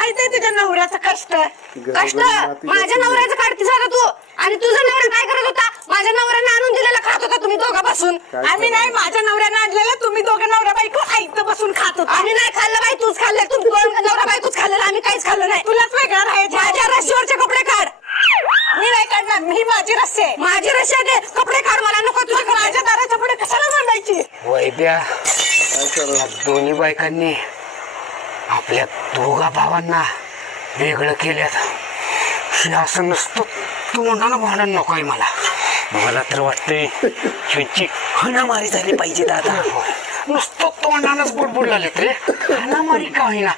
माहित आहे तुझ्या नवऱ्याचं कष्ट. कष्ट माझ्या नवऱ्याचं काढतीस आता तू. आणि तुझा नवरा काय करत होता? माझ्या नवऱ्याने आणून दिलेला खात होता तुम्ही दोघा बसून. आम्ही नाही, माझ्या नवऱ्यानं आणलेलं, तुम्ही दोघं नवरा बायको आईत बसून खात होता. आम्ही नाही खाल्लं बाई, तूच खाल्लं. तू नवरा बायकोच खाल्लं, आम्ही काहीच खाल्लं नाही. तुलाच वेगळं राहायचं. माझ्या रस्सीवरचे कपडे काढ. मी नाही काढणार, मी माझी रस्सी आहे. माझी रस्सी आहे ते कपडे काढ. मला नको तुझे कपडे. माझ्या दाराच्या पुढे कशाला बांधायची? वैद्या या दोन्ही बायकांनी आपल्या दोघा भावांना वेगळं केल्यात. हे असं नसतं तोंडानं भांडण नको आहे मला. मला तर वाटतंय ह्यांची हाणामारी झाली पाहिजे दादा. नुसतं तोंडानंच बुडबुड लागले रे. हाणामारी का होईना.